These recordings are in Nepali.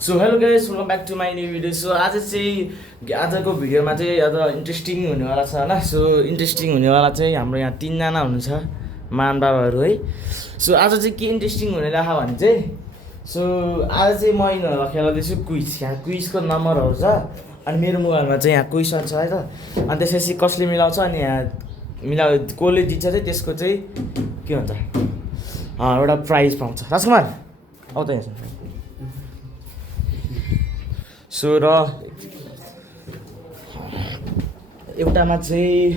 So hello guys welcome back to my new video. So आजको भिडियोमा चाहिँ आज इन्ट्रेस्टिङ हुनेवाला छ होइन। सो इन्ट्रेस्टिङ हुनेवाला चाहिँ हाम्रो यहाँ तिनजना हुनुहुन्छ मान बाबाहरू है। सो आज चाहिँ के इन्ट्रेस्टिङ हुने राख भने चाहिँ आज चाहिँ म यिनीहरूलाई खेलाउँदैछु क्विज। यहाँ क्विजको नम्बरहरू छ अनि मेरो मोबाइलमा चाहिँ यहाँ क्वेसन छ है त। अनि त्यसपछि कसले मिलाउँछ अनि यहाँ कसले जित्छ चाहिँ त्यसको चाहिँ के भन्छ एउटा प्राइज पाउँछ। राजकुमार आउ त यहाँ। सो र एउटामा चाहिँ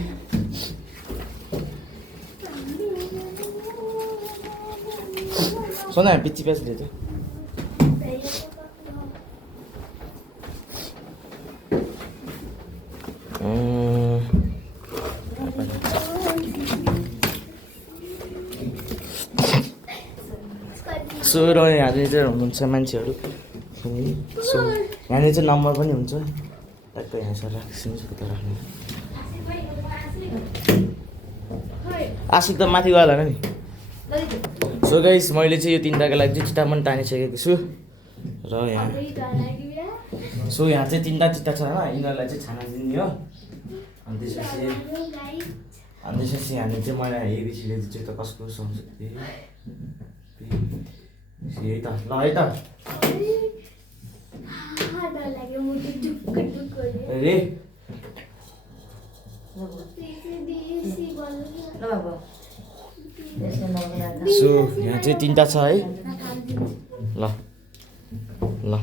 सोना पिच्ची प्याज लिएको सो र यहाँनिर चाहिँ हुनुहुन्छ मान्छेहरू। सो यहाँनिर चाहिँ नम्बर पनि हुन्छ ट्याक्कै यहाँ सर राख्छु त राख्नु। आशिक त माथि गयो होला नि। सो गाइस मैले चाहिँ यो तिनवटाको लागि चाहिँ चिट्टा पनि तानिसकेको छु र यहाँ चाहिँ तिनवटा चिट्टा छ होइन। यिनीहरूलाई चाहिँ छाना दिने हो। अनि त्यसपछि हामी चाहिँ मलाई एबिसीले चाहिँ त कसको सम्झ यही त ल है त रे। सो यहाँ चाहिँ तिनवटा छ है। ल ल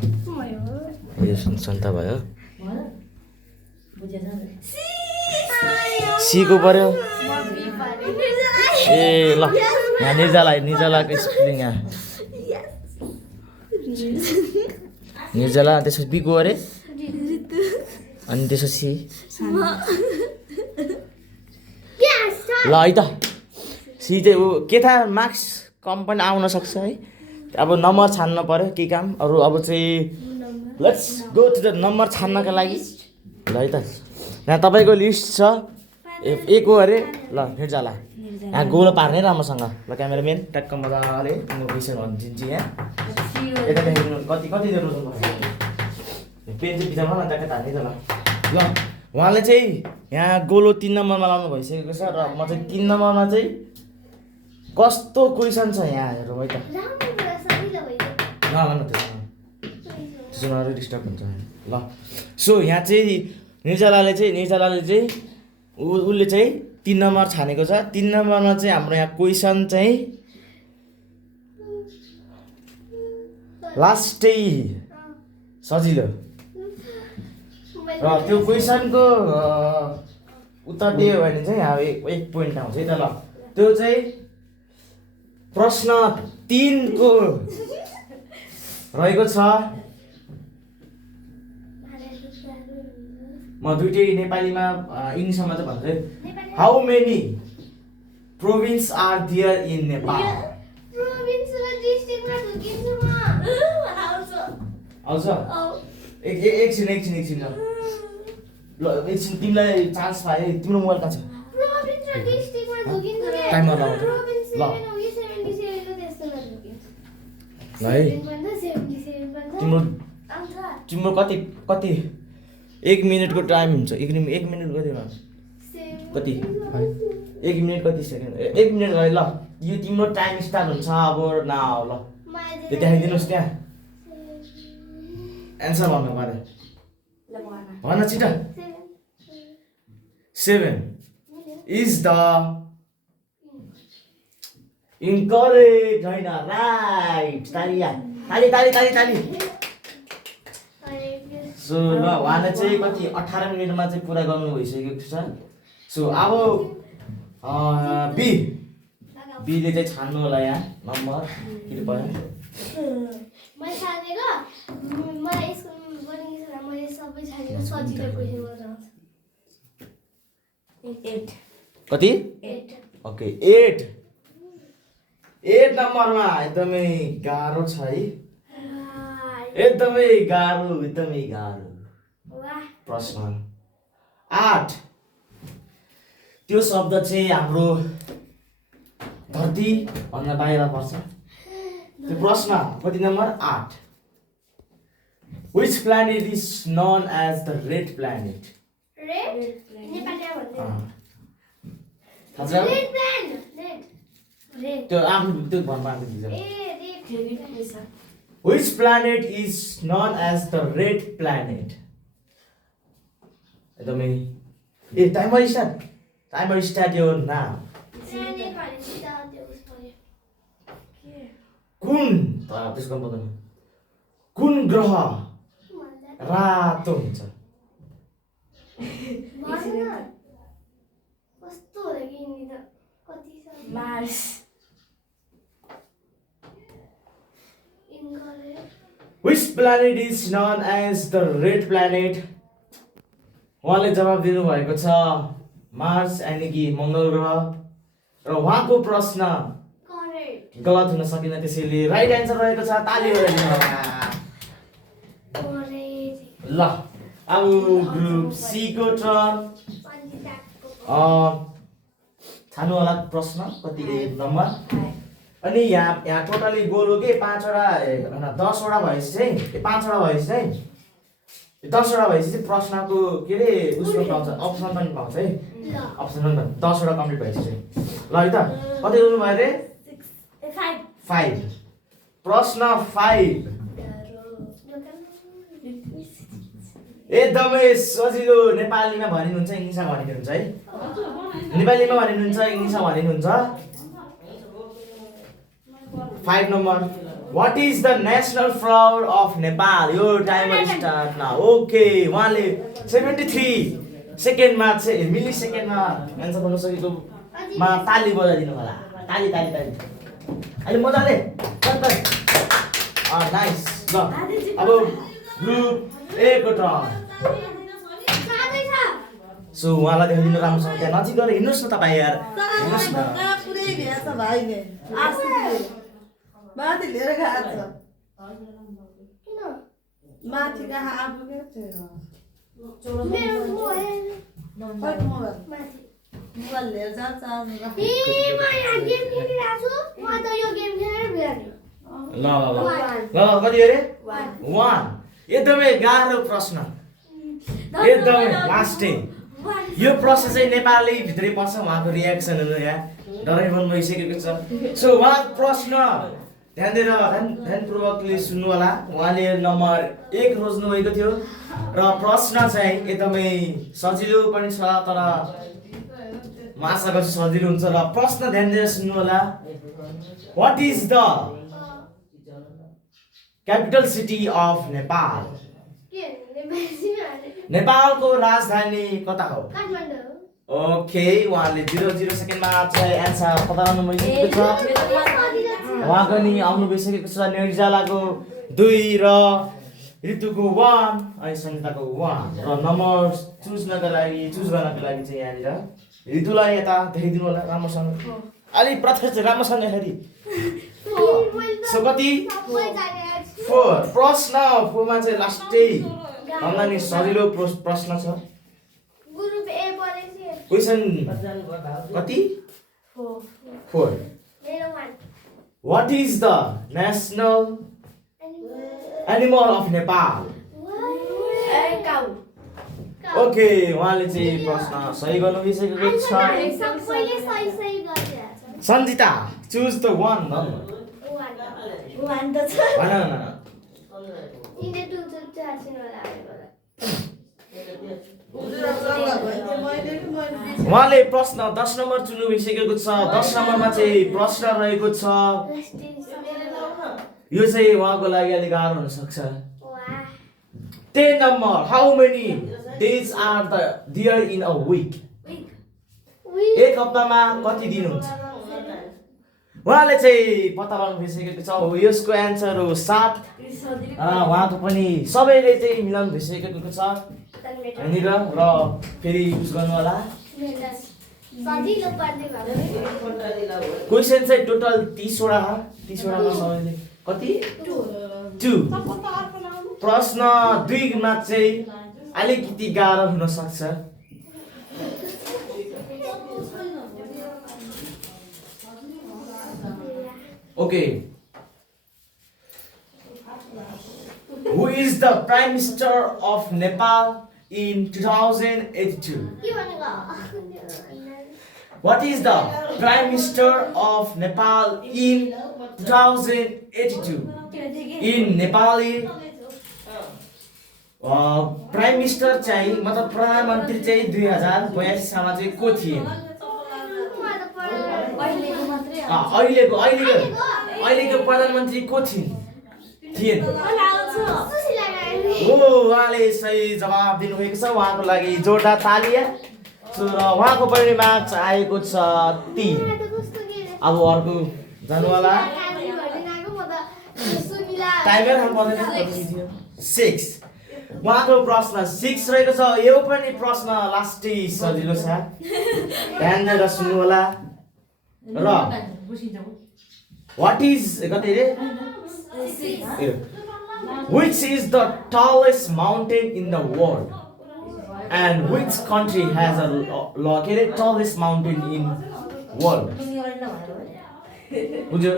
यो सन्ता भयो सीको पर्यो ए ल यहाँ निर्जलाको स्पेलिङ यहाँ निर्जला। त्यसपछि बिको अरे अनि त्यसपछि ल है त सी चाहिँ ऊ के थाहा मार्क्स कम पनि आउन सक्छ है। अब नम्बर छान्न पऱ्यो के काम अरू। अब चाहिँ let's go to the number छान्नका लागि ल है त। यहाँ तपाईँको लिस्ट छ ए को अरे ल निर्जला। यहाँ गोलो पार्ने राम्रोसँग ल क्यामेराम्यान ट्याक्क मजाले पैसा भनिदिन्छु। यहाँ यता कति कति देर पेन चाहिँ बिचमा न ट्याक्क हाल्ने त ल। उहाँले चाहिँ यहाँ गोलो 3 नम्बरमा लाउनु भइसकेको छ र म चाहिँ 3 नम्बरमा चाहिँ कस्तो क्वेसन छ यहाँ हेरौँ है त। त्यसमा डिस्टर्ब हुन्छ ल। सो यहाँ चाहिँ निर्जलाले चाहिँ उसले चाहिँ 3 नम्बर छानेको छ। 3 नम्बरमा चाहिँ हाम्रो यहाँ क्वेसन चाहिँ लास्टै सजिलो र त्यो क्वेसनको उत्तर दियो भने चाहिँ अब 1 पोइन्ट आउँछ है त ल। त्यो चाहिँ प्रश्न 3 को रहेको छ। म दुइटै नेपालीमा इङ्ग्लिसमा चाहिँ भन्छु। How many province are there in Nepal? आउँछ एकछिन ल एकछिन तिमीलाई चान्स पाएँ। तिम्रो मोबाइल कहाँ छ? टाइमर लगाउँछ ल है। तिम्रो कति 1 मिनटको टाइम हुन्छ। 1 मिनट कति कति 1 मिनट कति सेकेन्ड 1 मिनट गयो ल। यो तिम्रो टाइम स्टार्ट हुन्छ अब न ल त्यो देखाइदिनुहोस्। त्यहाँ एन्सर भन्नु पर्यो भन छिटो। 7 इज द इन्करेक्ट होइन राइट। ताली। सो ल उहाँले चाहिँ कति 18 मिनटमा चाहिँ पुरा गर्नु भइसकेको छ। सो अब बीले चाहिँ छान्नु होला यहाँ नम्बर के पर्यो। कति ओके 8 नम्बरमा एकदमै गाह्रो छ है। एकदमै गाह्रो प्रश्न 8 त्यो शब्द चाहिँ हाम्रो धरती भन्दा बाहिर पर्छ। त्यो प्रश्न कति number 8 Which planet is known as the red planet? Red? नेपालीमा भन्नु। थाहा छ? Red planet. Red. त्यो आफ्नो त्यो भन्नु दिन्छ। red रहेछ। Which planet is known as the red planet? एकदमै टाइमर स्टार्ट यो नाम कुन त्यसको पत्ता कुन ग्रह रातो हुन्छ? Mars. Which planet is known as the red planet? उहाँले जवाब दिनुभएको छ मार्स यानि कि मङ्गल ग्रह र उहाँको प्रश्न गलत हुन सकिन त्यसैले राइट एन्सर रहेको छ ताली बजाइदिनु ल अब ग्रुप सी को टर्न छान्नु होला प्रश्न कति नम्बर अनि यहाँ टोटली गोल हो कि 5 वटा हैन 10 वटा भएपछि चाहिँ 5 वटा भएपछि चाहिँ 10 वटा भएपछि चाहिँ प्रश्नको के रे उसको पाउँछ अप्सन पनि पाउँछ है अप्सन पनि 10 वटा कम्प्लिट भएपछि चाहिँ ल है त कति गर्नु भयो रे 5 प्रश्न 5 एकदमै सजिलो नेपालीमा भनिनुहुन्छ इङ्ग्लिसमा भनिनुहुन्छ है नेपालीमा भनिनुहुन्छ इङ्ग्लिसमा भनिनुहुन्छ 5 number What is the national flower of Nepal? Your timer start now. Okay, उहाँले 73 सेकेन्डमा चाहिँ मिली सेकेन्डमा एन्सर गर्न सकेको मा ताली बजाइदिनु होला ताली ताली ताली अहिले मजाले नाइस ल अब ग्रुप ए को टर्न सो उहाँलाई देखाइदिनु राम्रोसँग त्यहाँ नजिक गएर हिँड्नुहोस् न तपाईँ यार हिँड्नुहोस् न माथि लिएर गएको छ माथि कहाँ आफू के मोबाइल लिएर जान्छ ल कति अरे 1 एकदमै गाह्रो प्रश्न एकदमै लास्टै यो प्रश्न चाहिँ नेपाली भित्रै पर्छ उहाँको रियाक्सनहरु यहाँ डराइ बन भइसकेको छ सो उहाँ प्रश्न ध्यान दिएर ध्यानपूर्वकले सुन्नु होला उहाँले नम्बर 1 रोज्नु भएको थियो र प्रश्न चाहिँ एकदमै सजिलो पनि छ तर म आशा गर्छु सजिलो हुन्छ र प्रश्न ध्यान दिएर सुन्नु होला what is the capital city of Nepal नेपालको राजधानी कता हो ओके उहाँले 0 सेकेन्डमा चाहिँ एन्सर पत्ता लगाउनु मिलेको छ उहाँको नि आउनु भइसकेको छ निर्जलाको 2 र ऋतुको 1 अनि सङ्गीताको 1 र नम्बर चुज गर्नको लागि चाहिँ यहाँनिर ऋतुलाई यता देखाइदिनु होला राम्रोसँग अलि प्रत्यक्ष राम्रोसँग हेरी सो कति 4 प्रश्न 4 मा चाहिँ लास्टै भन्दा नि सजिलो प्रश्न छ क्वेशन कति 4 What is the national animal of Nepal? Okay उहाँले चाहिँ प्रश्न सही गर्नु बिर्सेको छ सन्जिता चुज द 1 नम्बर 1 त छ भन इने 2 त चार्जिङ होला उहाँले प्रश्न 10 नम्बर चुन्नु भइसकेको छ 10 नम्बरमा चाहिँ प्रश्न रहेको छ यो चाहिँ उहाँको लागि अलि गाह्रो हुन सक्छ 10 number how many days are there in a week एक हप्तामा कति दिन हुन्छ उहाँले चाहिँ पत्ता लगाउनु भइसकेको छ यसको एन्सर हो 7 उहाँको पनि सबैले चाहिँ मिलाउनु भइसकेको छ यहाँनिर र फेरि युज गर्नु होला क्वेसन चाहिँ टोटल 30 वटा 30 वटामा सबैले कति 2 प्रश्न 2 मा चाहिँ अलिकति गाह्रो हुन सक्छ okay Who is the Prime Minister of Nepal in 2082? के भनेको What is the Prime Minister of Nepal in 2082? In Nepali, prime minister चाहिँ मतलब प्रधानमन्त्री चाहिँ 2082 सालमा चाहिँ को थिए? अहिलेको मात्रै अहिलेको प्रधानमन्त्री को थिइन्? सुशीला गान्धी हो, उहाँले सही जवाब दिनुभएको छ। उहाँको लागि जोरदार तालिया। सो र उहाँको पनि मार्क्स आएको छ 3। अब अर्को जानुवाला टाइमर खानु पर्दैन। 6 उहाँको प्रश्न 6 रहेको छ। यो पनि प्रश्न लास्टै सजिलो छ, ध्यान दिएर सुन्नु होला। र व्हाट इज कति रे which is the tallest mountain in the world and which country has a located tallest mountain in world? बुझ्यो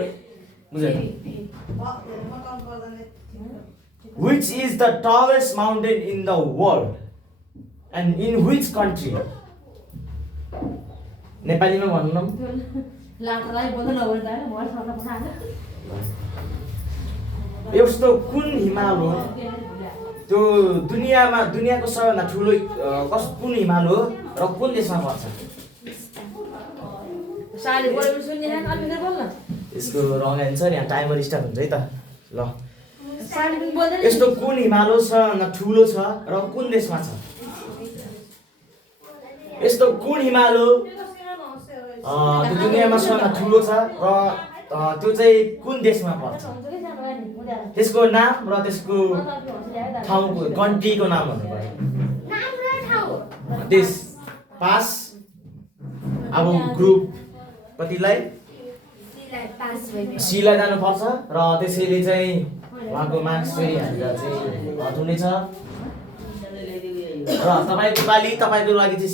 Which is the tallest mountain in the world and in which country? नेपालीमा भन्नु न। यस्तो कुन हिमाल हो त्यो दुनियाको सबैभन्दा ठुलो कुन हिमाल हो र कुन देशमा पर्छ? यसको रङ एन्सर यहाँ टाइमर स्टार्ट हुन्छ है त। ल यस्तो कुन हिमाल हो सबैभन्दा ठुलो छ र कुन देशमा छ? यस्तो कुन हिमाल हो त्यो दुनियाँमा सबैभन्दा ठुलो छ र त्यो चाहिँ कुन देशमा पर्छ? त्यसको नाम र त्यसको ठाउँको कन्ट्रीको नाम भन्नु पर्यो। देश पास। अब ग्रुप कतिलाई? सीलाई जानुपर्छ र त्यसैले चाहिँ उहाँको मार्क्स चाहिँ हामीलाई चाहिँ घटाउनेछ। र तपाईँको पालि तपाईँको लागि चाहिँ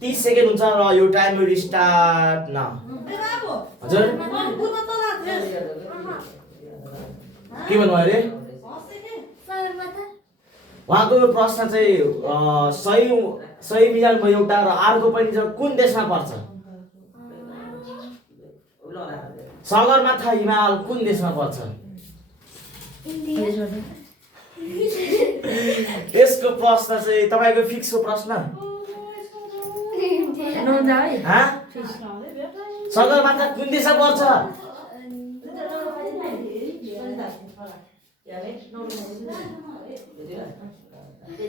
30 सेकेन्ड हुन्छ र यो टाइमर स्टार्ट न। हजुर के भन्नुभयो अरे? उहाँको प्रश्न चाहिँ सही मिलाउनु एउटा र अर्को पनि छ कुन देशमा पर्छ? सगरमाथा हिमाल कुन देशमा पर्छ? यसको प्रश्न चाहिँ तपाईँको फिक्स हो प्रश्न? सगरमाथा कुन देशमा पर्छ?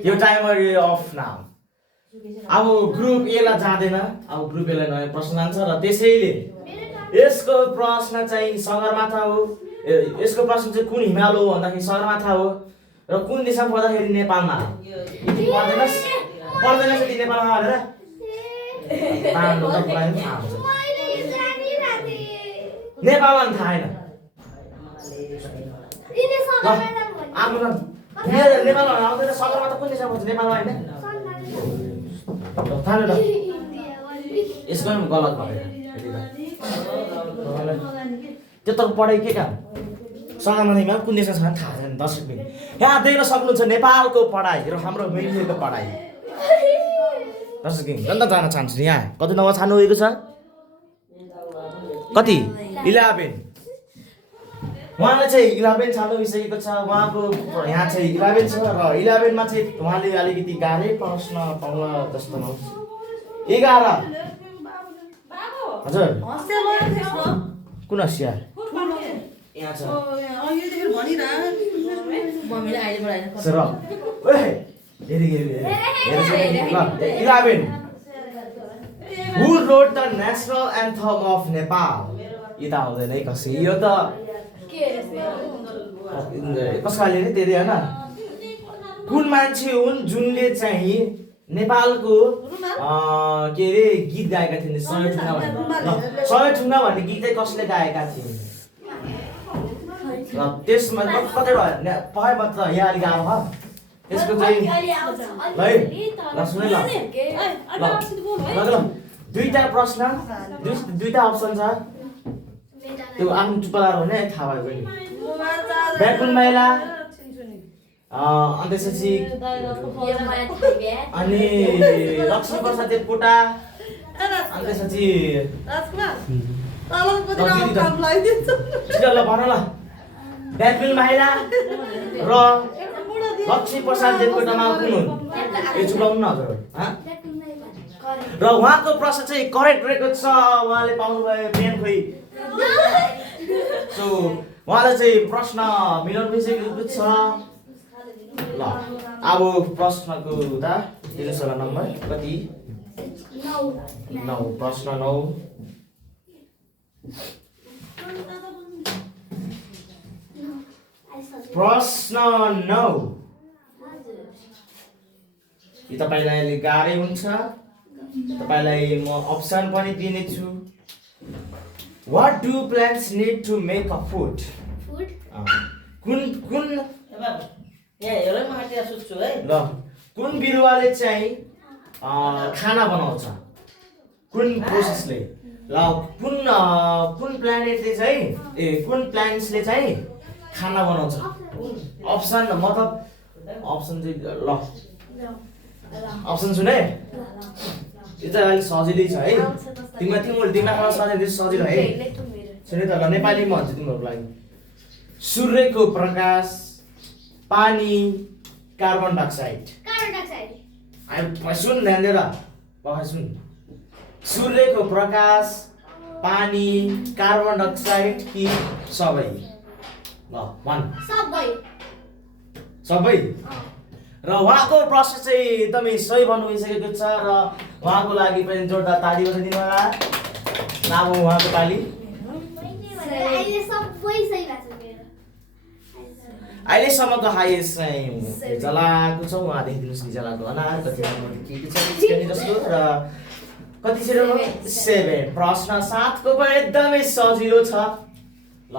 यो टाइमर अफ नाउ। अब ग्रुप ए लाई जाँदैन, अब ग्रुप ए लाई नयाँ प्रश्न जान्छ र त्यसैले यसको प्रश्न चाहिँ सगरमाथा हो। यसको प्रश्न चाहिँ कुन हिमाल हो भन्दाखेरि सगरमाथा हो र कुन देशमा पर्दाखेरि नेपालमा हो। पर्दैन नि नेपालमा भनेर नेपालमा पनि थाहा छैन। आफ्नो नेपालमा आउँदैन। सगरमाथा कुन देशमा पर्छ? नेपालमा होइन। थाहा न यसको पनि गलत भयो। त्यत्रो पढाइ के काम? सगरमाथा कुन देशमा छ थाहा छैन। 10 मिनट यहाँ देख्न सक्नुहुन्छ नेपालको पढाइ र हाम्रो मिलिएको पढाइ। दर्शक जनता जान चाहन्छु। यहाँ कति नम्बर छान्नु भएको छ? कति? 11। उहाँले चाहिँ 11 छान्नु भइसकेको छ। उहाँको यहाँ चाहिँ 11 छ र 11 मा चाहिँ उहाँले अलिकति गाह्रै प्रश्न पाउला जस्तो लाग्छ। 11 हजुर कुन हसिया यहाँ छ? Sir 11 Who wrote the national anthem of Nepal? यता आउँदैन है कसै। यो त कसको अहिले नि त्यही होइन। कुन मान्छे हुन् जुनले चाहिँ नेपालको के अरे गीत गाएका थिए? सय ठुङ्गा भन्ने गीत चाहिँ कसले गाएका थिए? र त्यसमा कतै भयो मात्र यहाँ अलिक आउँछ त्यसको चाहिँ है ल सुनै ल दुईटा प्रश्न दुईटा अप्सन छ। त्यो आफ्नो चुप्पा लाएर भने थाहा भयो पनि। व्याकुल माइला अनि त्यसपछि अनि लक्ष्मी प्रसाद देवकोटा अनि त्यसपछि राजकुमार तलपट्टि राउन्ड काम लगाइदिन्छ छिटो ल भन ल ब्याकबिल माइला र लक्ष्मी प्रसाद देवकोटामा कुन हुन् ए छुटाउनु न हजुर र उहाँको प्रश्न चाहिँ करेक्ट रहेको छ उहाँले पाउनुभयो पेन खोइ सो उहाँलाई चाहिँ प्रश्न मिलाउनु भइसकेको छ ल अब प्रश्नको उता दिनुहोस् होला नम्बर कति 9 प्रश्न 9 प्रश्न 9 यो तपाईलाई अलि गाह्रै हुन्छ तपाईलाई म अप्सन पनि दिनेछु What do plants need to make a food? Food? कुन हेरै म त्यहाँ सुत्छु है ल कुन बिरुवाले चाहिँ खाना बनाउँछ कुन प्रोसेसले ल कुन प्लानेटले चाहिँ कुन प्लान्ट्सले चाहिँ खाना बनाउँछ अप्सन मतलब अप्सन चाहिँ ल अप्सन सुने यो चाहिँ अलिक सजिलै छ है तिमीलाई सजिलो है सुने त ल नेपालीमा भन्छु तिमीहरूको लागि सूर्यको प्रकाश पानी कार्बन डाइअक्साइड सुन ध्यान दिएर सुन सूर्यको प्रकाश पानी कार्बन डाइअक्साइड कि सबै ल भन सबै र उहाँको प्रश्न चाहिँ एकदमै सही भन्नु भइसकेको छ र उहाँको लागि पनि जोरदार ताली बजाइदिनु होला अब उहाँको ताली अहिलेसम्मको हाइएस्ट चाहिँ जलाको छ उहाँ देखिदिनुहोस् नि जलाको अनार कति के छ जस्तो र कति छ 7 प्रश्न 7 को पनि एकदमै सजिलो छ ल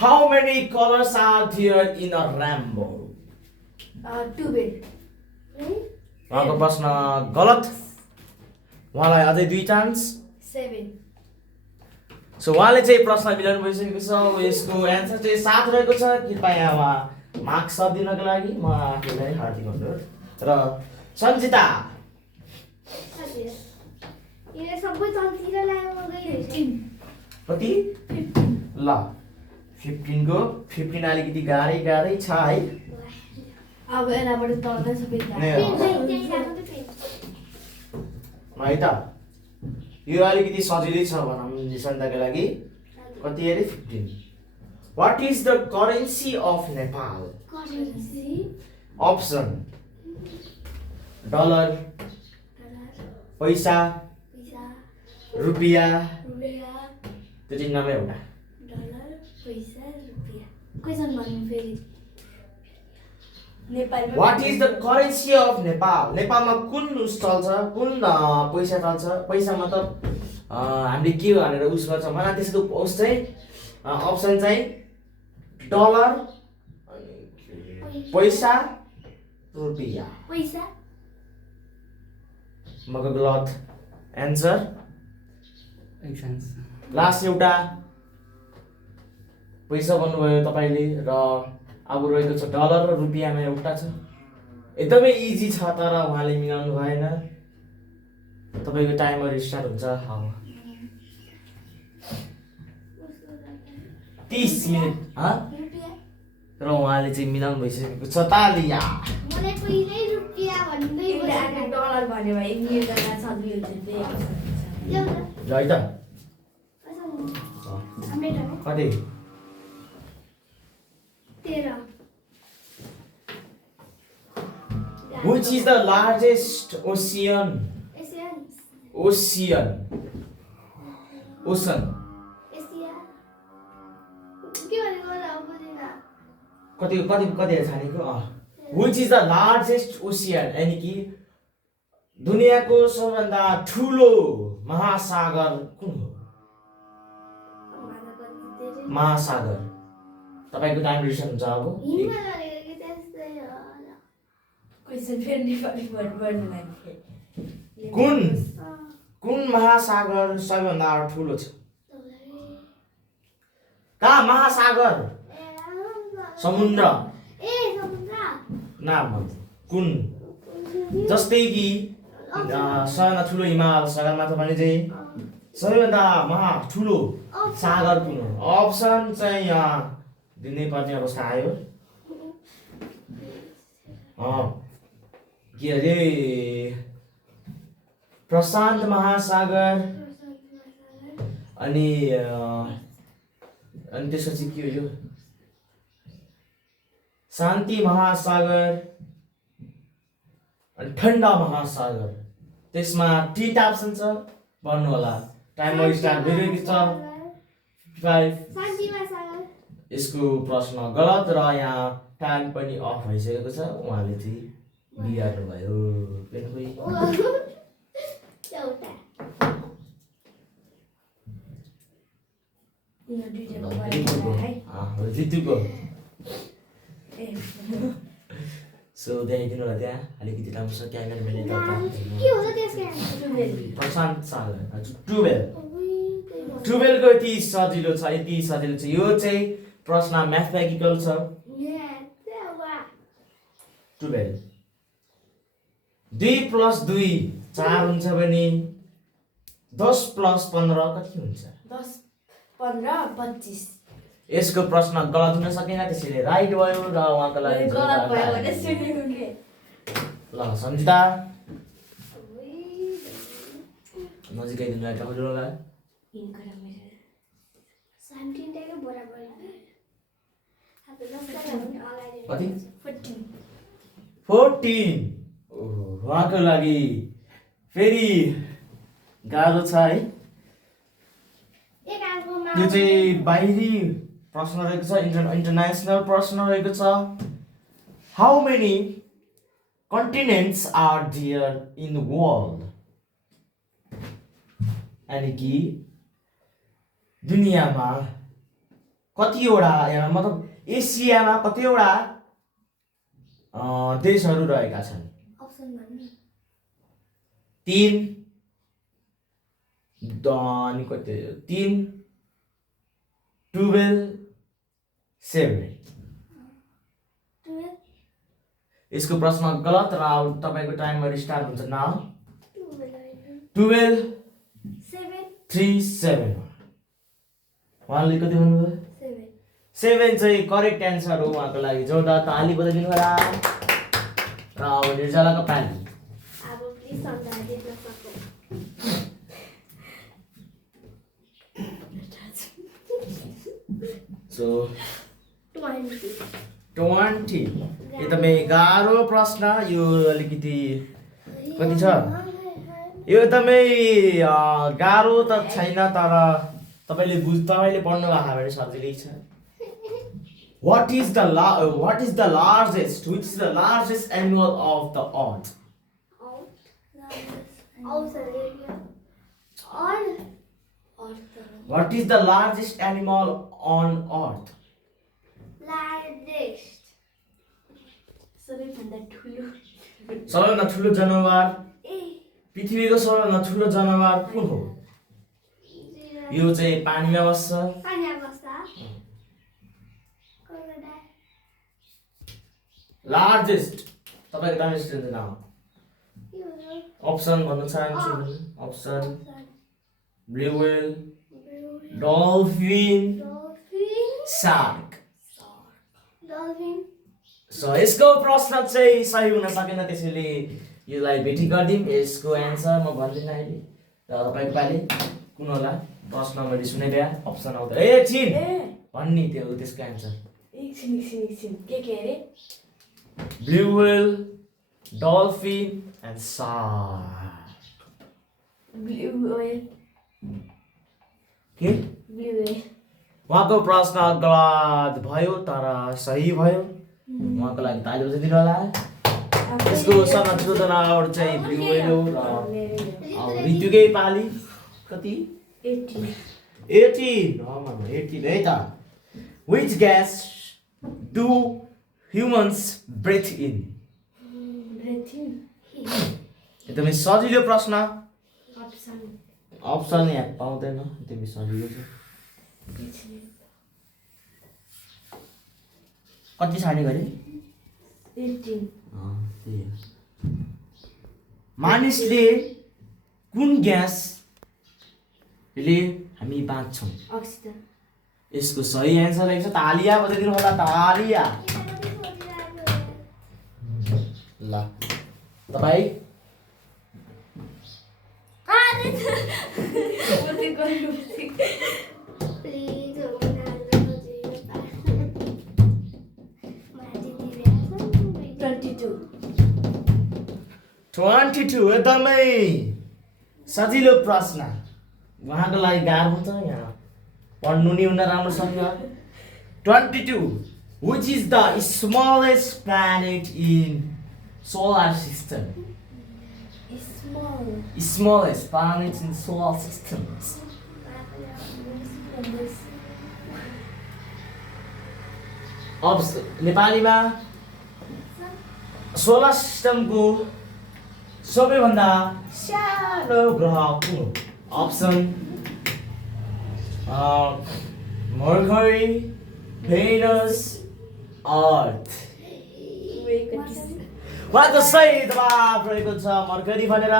how many colours are there in a rainbow 2 bit. उहाँको प्रश्न गलत उहाँलाई अझै 2 चान्स 7. सो उहाँले चाहिँ प्रश्न मिलाउनु भइसकेको छ यसको एन्सर चाहिँ 7 रहेको छ कृपया यहाँ मार्क्स दिनको लागि म आफैलाई हार्दिक अनुरोध र सञ्जिता कति ल 15 को 15 अलिकति गाह्रै छ है अब एनाबाट तल्दै सबै है त यो अलिकति सजिलै छ भनौँ निसन्ताको लागि कति अरे 15 What is the currency of Nepal? Option dollar पैसा रुपियाँ त्यो चाहिँ नामै एउटा What is the currency of Nepal? नेपालमा कुन उस चल्छ कुन पैसा चल्छ पैसा मतलब हामीले के भनेर उस गर्छ भने त्यसको उस चाहिँ अप्सन चाहिँ डलर पैसा रुपियाँ मको गलत एन्सर लास्ट एउटा पैसा भन्नुभयो तपाईले र अब रहेको छ डलर र रुपियाँमा एउटा छ एकदमै इजी छ तर उहाँले मिलाउनु भएन तपाईको टाइमर स्टार्ट हुन्छ 30 मिनेट र उहाँले चाहिँ मिलाउनु भइसकेको छ तालिया मलाई पहिले रुपियाँ भन्दै डलर भन्यो भए इङ्ग्लिसमा सजिलो है त कति 13 Which is the largest ocean? Ocean. कति छानेको Which is the largest ocean? यानी कि दुनियाँको सबभन्दा ठुलो महासागर कुन हो? महासागर तपाईको टाइम रिसेसन हुन्छ अब कुन महासागर सबैभन्दा ठुलो छ कहाँ महासागर समुद्र नाम भन्छ कुन जस्तै कि सबैभन्दा ठुलो हिमाल सगरमाथा भने चाहिँ सबैभन्दा ठुलो सागर कुन हो अप्सन चाहिँ यहाँ दिनै पर्ने अवस्था आयो के अरे प्रशान्त महासागर अनि त्यसपछि के हो यो शान्ति महासागर अनि ठन्डा महासागर त्यसमा 3 अप्सन छ भन्नु होला टाइमर स्टार्ट भइरहेको छ 55 यसको प्रश्न गलत र यहाँ टाइम पनि अफ भइसकेको छ उहाँले चाहिँ बिगार्नु भयो जित्नुको सो देखाइदिनु होला त्यहाँ अलिकति राम्रोसँग क्यामेराम्यानले प्रशान्त सागर टुवेलको यति सजिलो छ यो चाहिँ प्रश्न म्याथमेटिकल छ 12 2 + 2 4 हुन्छ भने 10 + 15 कति हुन्छ 10 15 25 यसको प्रश्न गलत हुन सकेन त्यसैले राइट भयो र उहाँको लागि गलत भयो भने सुनेको के ल सम्झिता नजिकै दिनु लागि कति होला कति 14 उहाँको लागि फेरि गाह्रो छ है यो चाहिँ बाहिरी प्रश्न रहेको छ इन्टरनेसनल प्रश्न रहेको छ how many continents are there in the world यानी कि दुनियाँमा कतिवटा मतलब एसियामा कतिवटा देशहरू रहेका छन् 3 अनि कति 3 12 7 यसको प्रश्न गलत र तपाईको टाइमर स्टार्ट हुन्छ नाउ 12 3 7 उहाँले कति भन्नुभयो 7 चाहिँ करेक्ट एन्सर हो उहाँको लागि जोरदार ताली बजाइदिनु होला र अब निर्जलाको पाली So 20 एकदमै गाह्रो प्रश्न यो अलिकति कति छ यो एकदमै गाह्रो त छैन तर तपाईले पढ्नु भएको भने सजिलै छ What is the largest which is the largest animal of the earth What is the largest animal on earth सबैभन्दा ठुलो जनावर पृथ्वीको सबैभन्दा ठुलो जनावर कुन हो यो चाहिँ पानीमा बस्छ लार्जेस्ट तपाईको डाइमेन्सन नाम अप्सन भन्न चाहन्छु option blue whale dolphin shark so यसको प्रश्न चाहिँ सही हुन सकेन त्यसैले यसलाई भेटी गर्दिम यसको एन्सर म भन्दिन अहिले र तपाईको पाली कुन होला प्रश्न मैले सुनाइदिए अप्सन आउँदा एकछिन भन्नी त्यो त्यसको एन्सर एकछिन के अरे blue whale dolphin and shark blue whale के ब्लू व्हेल उहाँको प्रश्न गलत भयो तर सही भयो उहाँको लागि ताली बजाइदिनु होला यसको सबभन्दा ठुलो जनावर चाहिँ ब्लू व्हेल हो र ऋतुकै पाली कति 18 है त Which gas do humans breathe in? एकदमै सजिलो प्रश्न अप्सन यहाँ पाउँदैन एकदमै सजिलो छ कति छाड्ने गरे 18 त्यही हो। मानिसले कुन ग्यासले हामी बाँच्छौँ? अक्सिजन यसको सही एन्सर रहेको छ तालिया बजाइदिनु होला तालिया। ल तपाईँ ट्वेन्टी टू एकदमै सजिलो प्रश्न उहाँको लागि गाह्रो हुन्छ यहाँ पढ्नु नि हुन राम्रोसँग 22 which is the smallest planet in solar system smallest planet in solar system अब नेपालीमा सोलर सिस्टमको सबैभन्दा सानो ग्रह कुन हो? अप्सन मर्करी भेनस अर्थ। उहाँको सही जवाब रहेको छ मर्करी भनेर।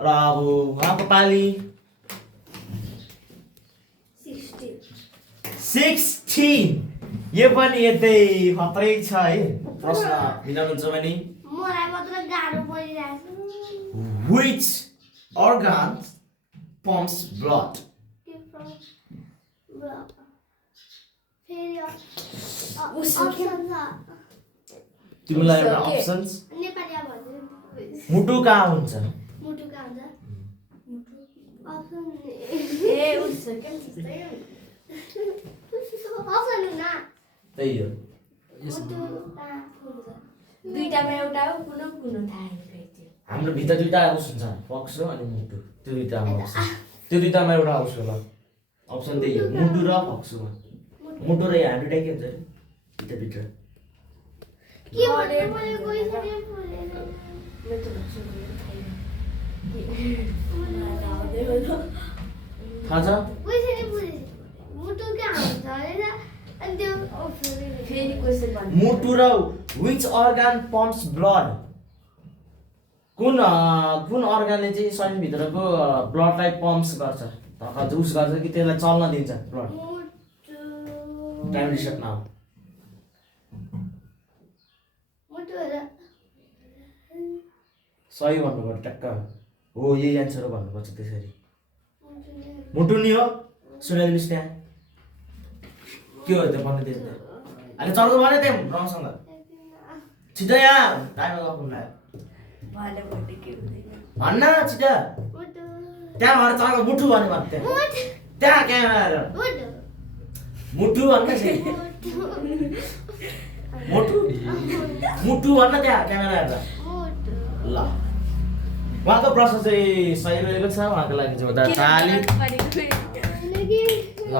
र अब उहाँको पाली 16 यो पनि यतै खतरै छ है प्रश्न मिलाउनुहुन्छ भने मलाई मात्र गाह्रो परिरहेछ which organ pumps blood फेरि तिमीलाई एउटा अप्सन्स नेपालीमा भन्छु मुटु कहाँ हुन्छ? मुटु कहाँ हुन्छ अप्सन ए उस के त्यस्तै हो अप्सन न त्यही हो। मुटु कहाँ हुन्छ दुईटामा एउटा हो कुन थाहा छैन हाम्रो भित्र दुईटा हाउस हुन्छ पक्सो अनि मुटु त्यो दुईटामा आउँछ त्यो दुईटामा एउटा हाउस होला अप्सन त्यही हो मुटु र पक्सोमा मुटु र यहाँ दुईटा के हुन्छ भित्रभित्र के भने मैले कोही छैन बोलेन म त भन्छु थाहा छ? कोही छैन बोले मुटु कहाँ हुन्छ अरे अनि त्यो फेरि क्वेशन भन्नु मुटु र which organ pumps blood कुन अर्गनले चाहिँ शरीरभित्रको ब्लडलाई पम्प्स गर्छ धक्का जुस गर्छ कि त्यसलाई चल्न दिन्छ ब्लड? टाइम रिसेट नाउ सही भन्नुपर्छ टक्क हो यही एन्सर हो भन्नुपर्छ त्यसरी मुटु नि हो सुनाइदिनु मिस त्यहाँ के हो त्यो भन्नु दिन्छ अनि चल्नु भने त्यहाँ राम्रोसँग छिटो यहाँ टाइम गफुन लाग्यो भन्न छिटो त्यहाँ भएर चल्नु मुटु भन्ने भन्छ त्यहाँ क्यामेरा मुटु भन्न मुटु मुटु भन्न त्यहाँ क्यामेरा हेर्दा ल उहाँको प्रश्न चाहिँ सही रहेको छ उहाँको लागि जोरदार ताली ल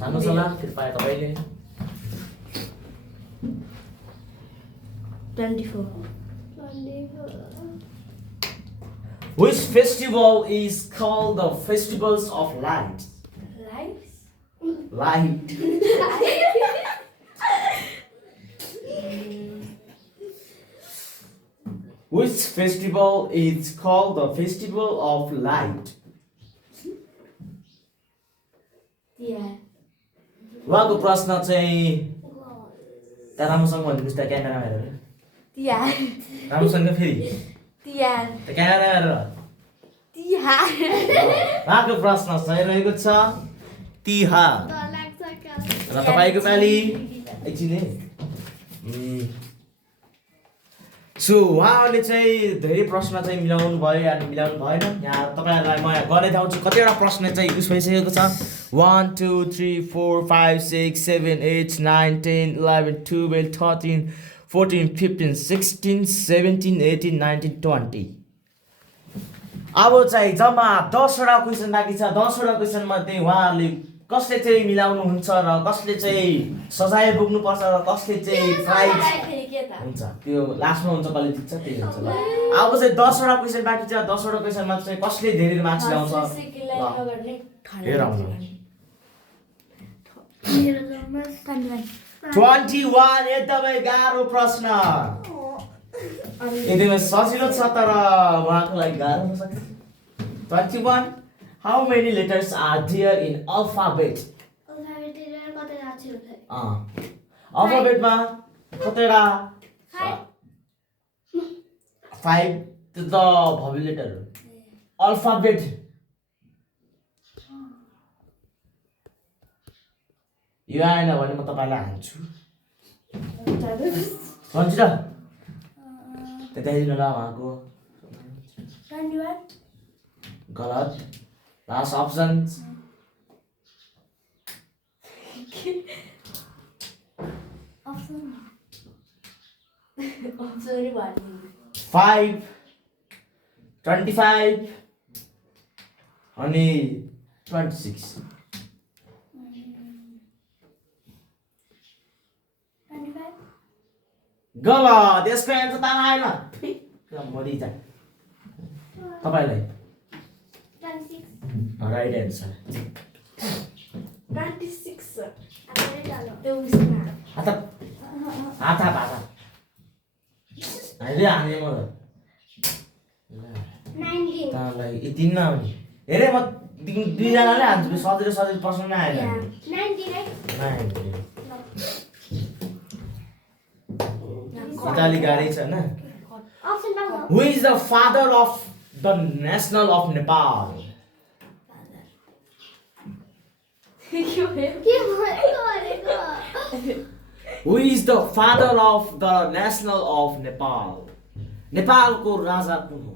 सानो सल्लाह फेरि पाए तपाईँले 24 Which festival is called the Festivals of Light? Light. Which festival is called the Festival of Light? उहाँको प्रश्न चाहिँ त्यहाँ राम्रोसँग भनिदिनुहोस् त क्यामेरामा हेरेर राम्रोसँग फेरि क्यामेरा हेरेर उहाँको प्रश्न सही रहेको छ तिहार र तपाईँको पाली एकछिन है सो उहाँहरूले चाहिँ धेरै प्रश्न चाहिँ मिलाउनु भयो या मिलाउनु भएन यहाँ तपाईँहरूलाई म यहाँ गर्ने ठाउँ चाहिँ कतिवटा प्रश्न चाहिँ उस भइसकेको छ 1 2 3 4 5 6 7 8 9 10 11 12 13 14 15 16 17 18 19 20 अब चाहिँ जम्मा 10वटा क्वेसन बाँकी छ 10वटा क्वेसन मध्ये उहाँहरूले कसले चाहिँ मिलाउनुहुन्छ र कसले चाहिँ सजाय बोक्नुपर्छ र कसले चाहिँ प्राइज हुन्छ त्यो लास्टमा हुन्छ कसले जित्छ त्यही हुन्छ ल अब चाहिँ 10वटा क्वेसन बाँकी छ 10वटा क्वेसनमा चाहिँ कसले धेरै मार्क्स ल्याउँछ हेरौँ 21 एकदमै गाह्रो प्रश्न एकदमै सजिलो छ तर उहाँको लागि गाह्रो हुन सक्छ 21 How many letters are there in alphabet? Alphabetमा कतिवटा 5 त्यो त भव्य लेटर हो अल्फाबेट यो आएन भने म तपाईलाई हान्छु भन्छ त त्यताइदिनु ल उहाँको गलत लास्ट अप्सन फाइभ 25 अनि 26 गलत यसको एन्सर तारा आएन मरिजा तपाईलाई राइट एन्सर 26 हात अहिले हाने म तालाई यति न आउने हेरे म दुईजनाले हान्छु सजिलो सजिलो प्रश्न नै आएन कताली गाडी छ न Who is the father of the national of Nepal? Who is the father of the national of Nepal? नेपालको राजा कुन हो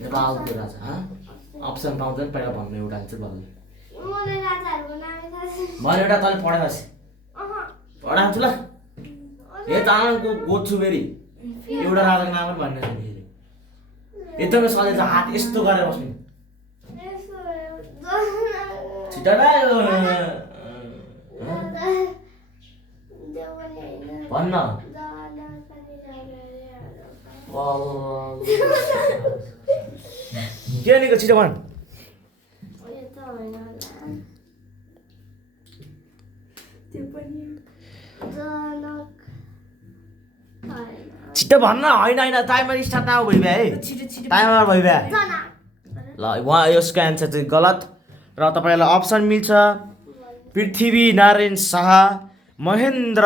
नेपालको राजा अप्सन पाउँदैन पहिला भन्नु एउटा आन्सर भन्नु मैले एउटा तँले पढाइस् पढाउँछु ल ए तामाङको गोच्छु फेरि एउटा राजाको नाम पनि भन्ने छ एकदमै सजिलो हात यस्तो गरेर बस्नु छिटो भन्न के निको छिटो भन् छिटो भन्न होइन टाइमर स्टार्ट न भइभ्या है टाइमर भइभ्या ल उहाँ यसको एन्सर चाहिँ गलत र तपाईँलाई अप्सन मिल्छ पृथ्वी नारायण शाह महेन्द्र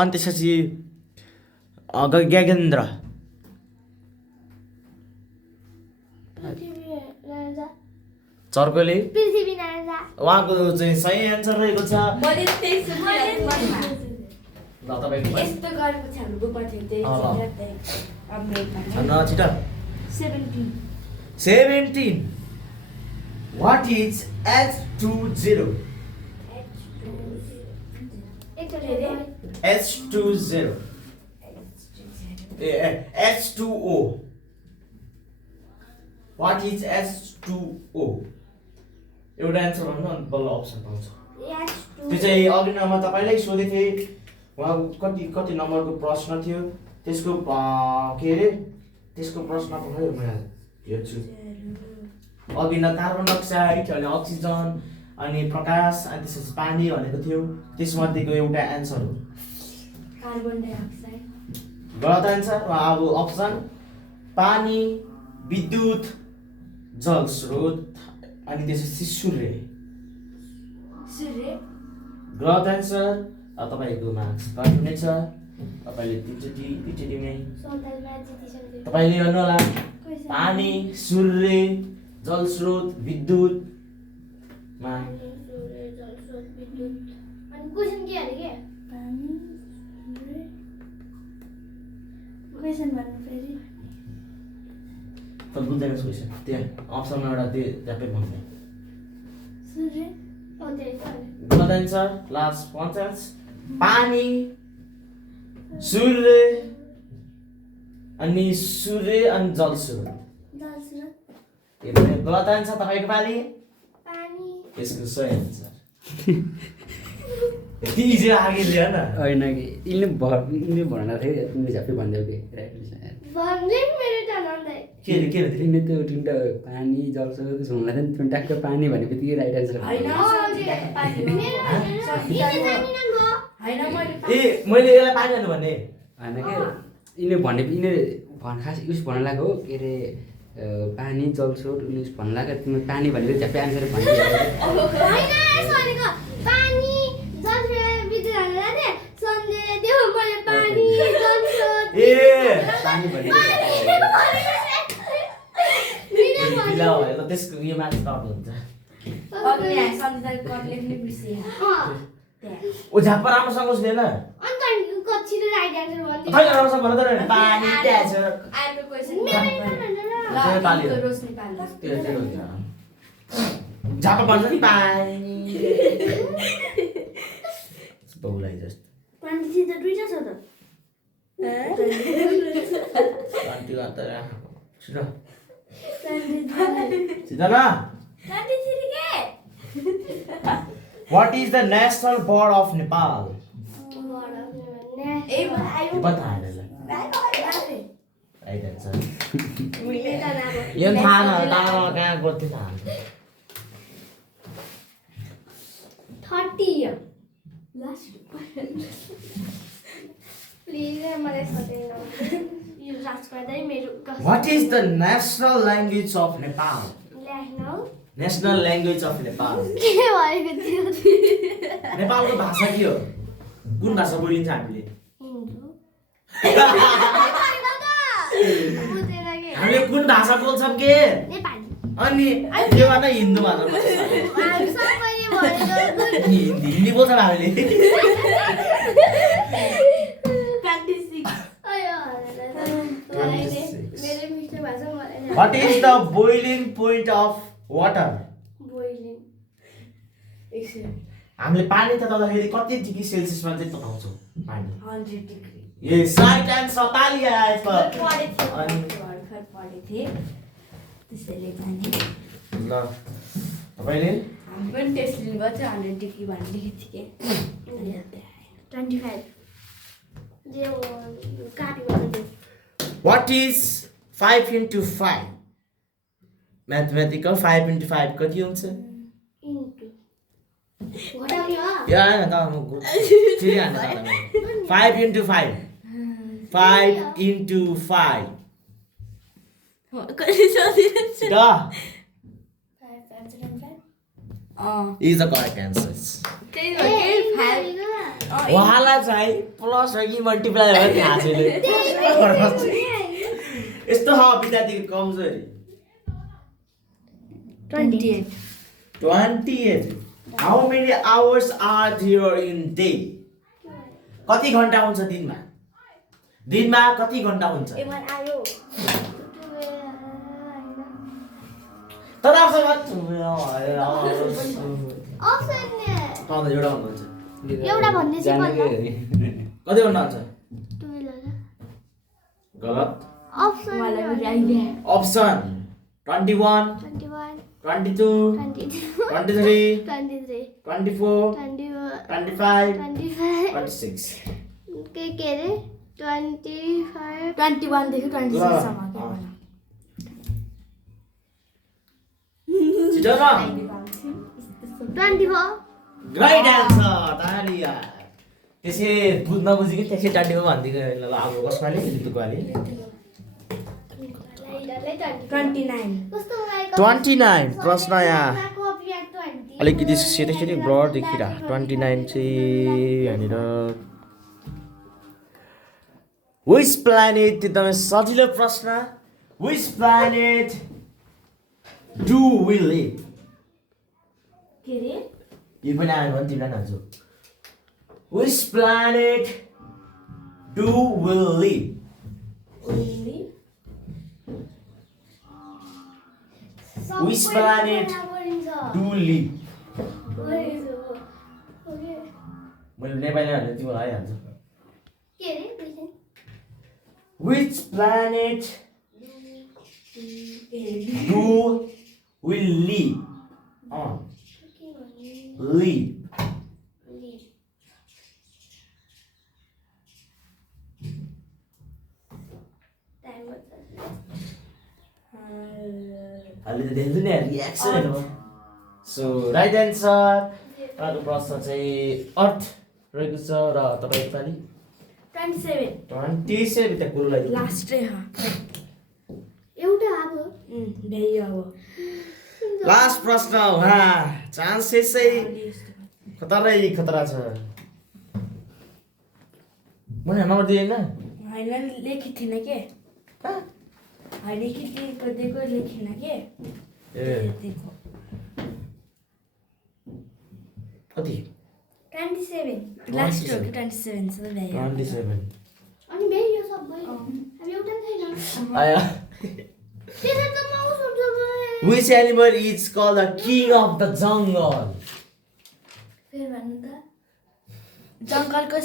अनि त्यसपछि ज्ञानेन्द्र चर्कोले उहाँको चाहिँ सही एन्सर रहेको छ ल तपाईको छिटो 17 What is H20? H20 H2O What is H2O एउटा एन्सर भन्नु अनि बल्ल अप्सन पाउँछ त्यो चाहिँ अघि न म तपाईलाई सोधे थिए उहाँ कति नम्बरको प्रश्न थियो त्यसको के अरे त्यसको प्रश्न पढ्यो मैले हेर्छु अघि न कार्बन डाइअक्साइड अनि अक्सिजन अनि प्रकाश अनि त्यसपछि पानी भनेको थियो त्यसमध्येको एउटा एन्सर हो कार्बन डाइअक्साइड गलत एन्सर अब अप्सन पानी विद्युत जल स्रोत अनि त्यसपछि सूर्य गलत एन्सर तपाईको मार्क्स काट्नु छ तपाईले दुईचोटि नै तपाईले भन्नु होला पानी सूर्य जल स्रोत विद्युत अनि क्वेशन के अरे के क्वेशन भन्नु फेरि त बुझ्दैन क्वेशन त्यहाँ अप्सनमा एउटा ट्यापै भन्नु सूर्य गलत एन्सर लास्ट पञ्चास पानी सूर्य अनि जल स्रोत एकदमै गलत एन्सर तपाईको पाली पानी यसको सही एन्सर यति इजी लाग्यो नि हैन होइन कि यिनले भनेर थियो तिमीले झ्याप्पै भनिदेऊ कि भन्दै मेरो टर्न आउँदै के रे तिमीले त्यो तिनवटा पानी जलस्रोत हुनलाई चाहिँ तिमी ट्याक्क पानी भने बित्तिकै राइट आन्सर होइन ए मैले यसलाई पानी हाल्नु भन्ने होइन के यिनीहरू खास उस भन्नु लाग्यो हो के अरे पानी जलस्रोत उस भन्नु लाग्यो तिमी पानी भनेको झ्याप्पै आन्सर भनिदियो होइन यसो भनेको पानी जलस्रोत बिजुली हाल्दा थिएँ सन्डे त्यो मैले पानी जलस्रोत ए पानी भने बिला भयो त त्यसको यो माथि टप हुन्छ ओ झाप्पा राम्रोसँग उसलेन खै राम्रोसँग भन्नु त पानी त्यहाँ छ झापा भन्छ नि पानी बहुलाई जस्तो What is the national bird of Nepal? बता right answer. यो थाहा न कहाँ गर्थ्यो थाहा 30 प्लिज मलाई सधैँ यो राज गर्दै मेरो What is the national language of Nepal? National language of Nepal. के भएको थियो नेपालको भाषा के हो? कुन भाषा बोलिन्छ हामीले? हामीले कुन भाषा बोल्छौँ के? नेपाली अनि त्यो भन्न हिन्दू भाषा बोल्छ। हिन्दी बोल्छौँ हामीले। What is the boiling point of water? हामीले पानी तताउँदाखेरि कति डिग्री सेल्सियसमा चाहिँ तताउँछौँ पानी? 100 डिग्री यस राइट आन्सर ताली आएछ त्यसैले पनि ल तपाईले हामी पनि टेस्ट लिनुभयो चाहिँ 100 डिग्री भनेर लेखेको थिएँ के 25 जे काट्नु What is 5 into 5? Mathematical 5 into 5 कति हुन्छ? या हैन त म फेरि हान्न त 5 into 5 5 into 5 कति सोधिन्छ the is the correct answer. त्यही भएर 5 उहाँलाई चाहिँ प्लस हो कि मल्टिप्लाई हो नि थाहा छैन यस्तो हो विद्यार्थीको कमजोरी 28 How many hours are there in day? कति घण्टा हुन्छ दिनमा? दिनमा कति घण्टा हुन्छ? तर अफसँग एउटा हुन्छ एउटा भन्दै चाहिँ कति घण्टा हुन्छ? गलत अप्सन अप्सन 21 22 23 24 25 26 के अरे 25 21 देखि 26 सम्म छिटो न 24 राइट आन्सर तालिया त्यसै नबुझी कि त्यसै 24 भनिदिएको ल अब कसपाले दुखवाले 29 प्रश्न यहाँ अलिकति सेतै ब्लर देखिरह 29 चाहिँ यहाँनिर Which planet एकदमै सजिलो प्रश्न Which planet do we live? के रे यो पनि आयो भने तिमीलाई भन्छु Which planet do we live? Which planet do we live? मैले नेपाली भने तिमीलाई आइहाल्छ के रे Which planet do we live on? Live. अहिले त देख्छु नि रियाक्सन हो सो राइट एन्सर अर्को प्रश्न चाहिँ अर्थ रहेको छ र तपाईँ पालि 27 27 त्यहाँ कुरोलाई लास्टै एउटा अब भ्याइ अब लास्ट प्रश्न उहाँ चान्सेस चाहिँ खतरा छ मैले नम्बर दिएन होइन लेखेको थिएन के होइन कि दिएको लेखेन के ए दिएको कति 27 लास्ट हो कि 27 छ भ्याइ 27 अनि भ्याइयो सबै अब एउटा छैन आया त्यसै त म उसो Which animal is called the king of the jungle? फेरि भन्नु त जङ्गलको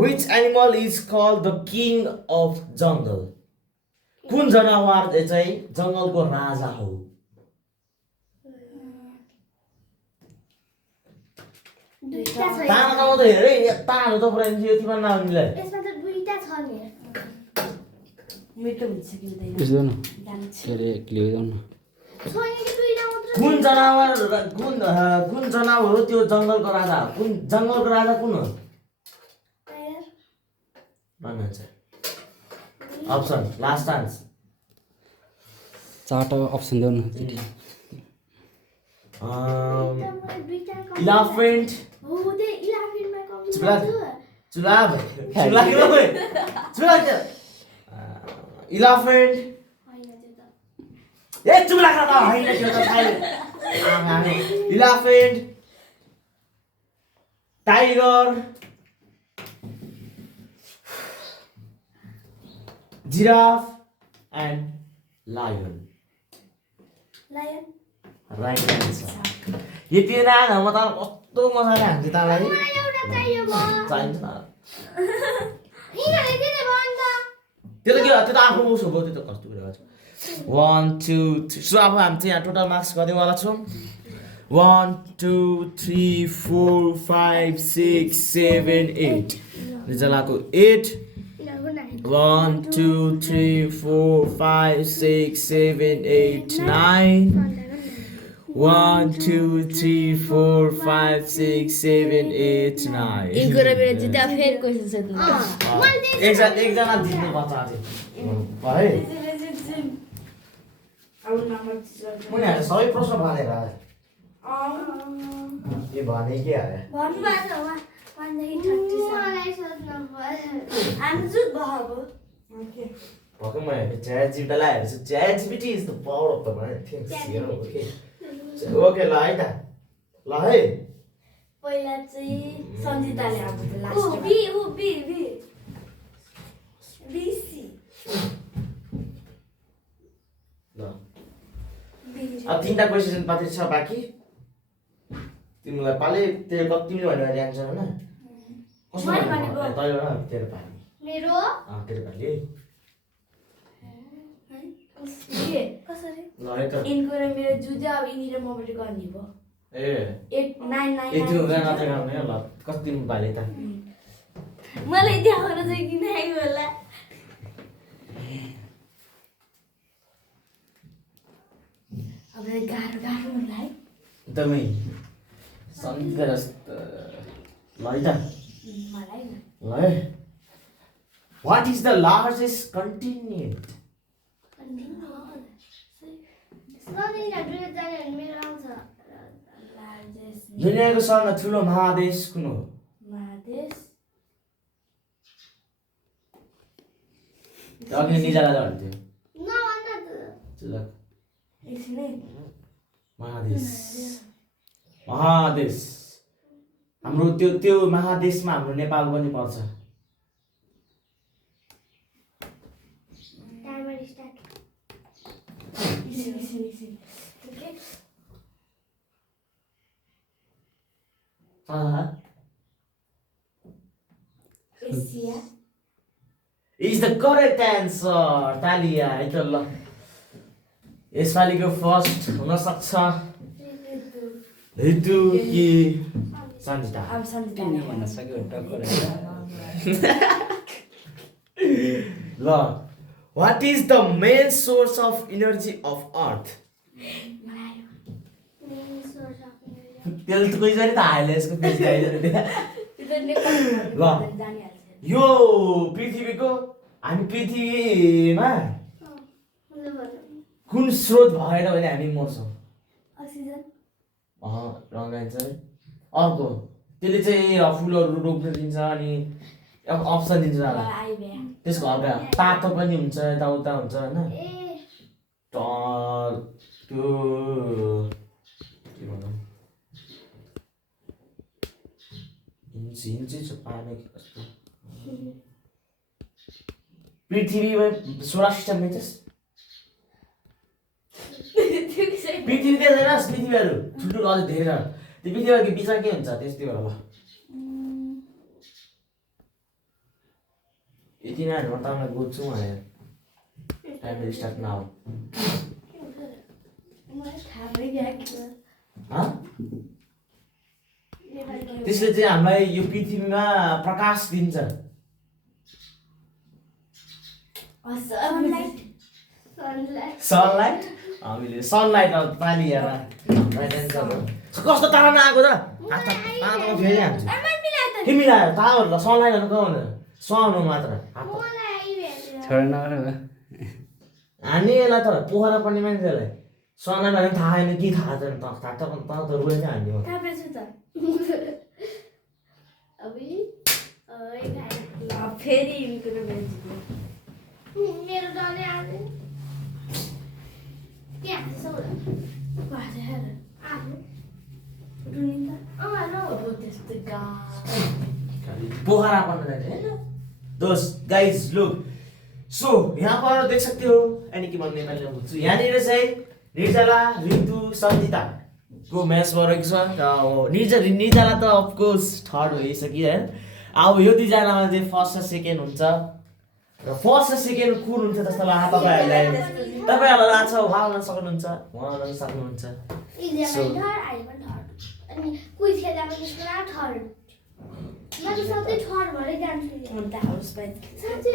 Which animal is called the king of jungle? कुन जनावर चाहिँ जङ्गलको राजा हो? दुईटा छ तामा त हेरे यता हाल्नु त पुरा यो तिम्रो नानीलाई यसमा त दुईटा छ नि मिठो हुन्छ कि हुँदैन बुझ्दैन जान्छ के अरे क्लियर गर्नु छैन कि दुईटा मात्र कुन जनावर हो त्यो जङ्गलको राजा कुन जङ्गलको राजा कुन हो टायर भन्नुहुन्छ अप्सन लास्ट चान्स चारवटा अप्सन देऊ न इलाफेन्ट हो दे इलाफेन्टमा कम्प्लिट चुलाब गर्छु चुलाब इलाफेन्ट हैन त्यो त ए चुला खा त हैन त्यो त थाहा elephant tiger giraffe and lion lion right answer यति नान म त कस्तो मजाले हान्छु तालाई मलाई एउटा चाहियो म चाहिन्छ त यिनीहरुले के भन्छ त्यो त के हो त्यो त आफ्नो उसो भयो त्यो त कस्तो कुरा गर्छ 1 2 3 सो अब हामी चाहिँ यहाँ टोटल मार्क्स गर्दैवाला छौँ 1 2 3 4 5 6 7 8 निजलाको 8 यिनीहरुको नाम 1 2 3 4 5 6 7 8 9 1 2 3 4 5 6 7 8 9 इनको र मेरो जित्दा फेरि क्वेसन सोध्नु एकजना जित्नु पर्छ है अब नम्बर उनीहरूले सबै प्रश्न भनेर के भने के अरे भन्नु भएको छ 1 देखि 30 मलाई सोध्नु पर्यो हामी जुट भएको भर्खर म च्याट जिपीटीलाई हेर्छु chat GPT is the power of the mind thinks you know okay okay ल है त ल है पहिला चाहिँ सन्जिताले अब ओ last B O B B B C ल बी अब तिनवटा क्वेसन मात्रै छ बाँकी तिमीलाई पाले त्यो कति तिमीले भनेर एन्सर होइन कसो मैले भनेको। तैँले न तेरो पाली मेरो तेरो पाली के कसरी ल है त इनको र मेरो जुजा अब यिनी र मबाट गर्ने भयो ए 8 9 9 ए त्यो हुँदैन नत्र गर्ने ल कति तिमी पाले त मलाई देखाउन चाहिँ किन आएको होला अब गाह्रो गाह्रो होला है एकदमै सन्देह ल है त मलाई न ल है what is the largest continent largest दुनियाँको सबभन्दा ठुलो महादेश कुन हो महादेश अघि निजालाई भन्थ्यो चल एकछिनै महादेश महादेश हाम्रो त्यो महादेशमा हाम्रो नेपाल पनि पर्छ Asia is the correct answer तालिया है त ल यसपालिको फर्स्ट हुन सक्छ ऋतु कि सन्जिता अब सन्जिता भन्न सक्यो टक्कर ल What is the main source of energy of Earth? त्यसले त कोही जरी त हाल्यो यसको पेज गाइदियो त्यो त नेपाली ल। जानिहाल्छ। यो पृथ्वीको हामी पृथ्वीमा कुन स्रोत भएन भने हामी मर्छौँ? अक्सिजन रङ्गाइन्छ है। अर्को त्यसले चाहिँ फुलहरू रोप्न दिन्छ अनि अप्सन दिन्छ होला। त्यसको हल्का तातो पनि हुन्छ यताउता हुन्छ होइन। त्यो के भनौँ हिँड्छ पानी कस्तो पृथ्वीमा सोलर सिस्टम में पृथ्वी त्यहाँ छैन पृथ्वीहरू ठुल्ठुलो अझै धेरै छ त्यो पृथ्वीको बिचमा के हुन्छ त्यस्तै हो ल यति नै म तपाईँलाई बुझ्छु भनेर टाइम स्टार्ट नाउ त्यसले चाहिँ हामीलाई यो पृथ्वीमा प्रकाश दिन्छ सनलाइट हामीले सनलाइट पानी हेरेर कस्तो तारा नआएको त तारामा फेरि हाल्छु के मिलायो ताराहरू सनलाइटहरू कहाँ सुहाउनु मात्र छोडेन हान्ने यसलाई त पोखरा पर्ने मान्छेलाई सनलाइट भने थाहा छैन के थाहा छैन त रोएर चाहिँ हान्ने हो फेरि मेरो डरले आज के हान्छ पोखरा पर्न जाने होइन दोस्त गाइज लुक सो यहाँ पर देख सकते हो यानी कि मैं नेपालीमा बुझ्छु यहाँनिर चाहिँ निर्जला ऋतु सन्जिता को म्याच परेको छ निर्जला त अफकोर्स थर्ड भइसक्यो होइन अब यो दुईजनामा चाहिँ फर्स्ट र सेकेन्ड हुन्छ र फर्स्ट र सेकेन्ड कुन हुन्छ जस्तो लाग्छ तपाईँहरूलाई लाग्छ उहाँलाई सक्नुहुन्छ उहाँलाई सक्नुहुन्छ क्विज खेल्दा पनि थर्ड म त सधैँ थर्ड भरै जान्छु साँच्चै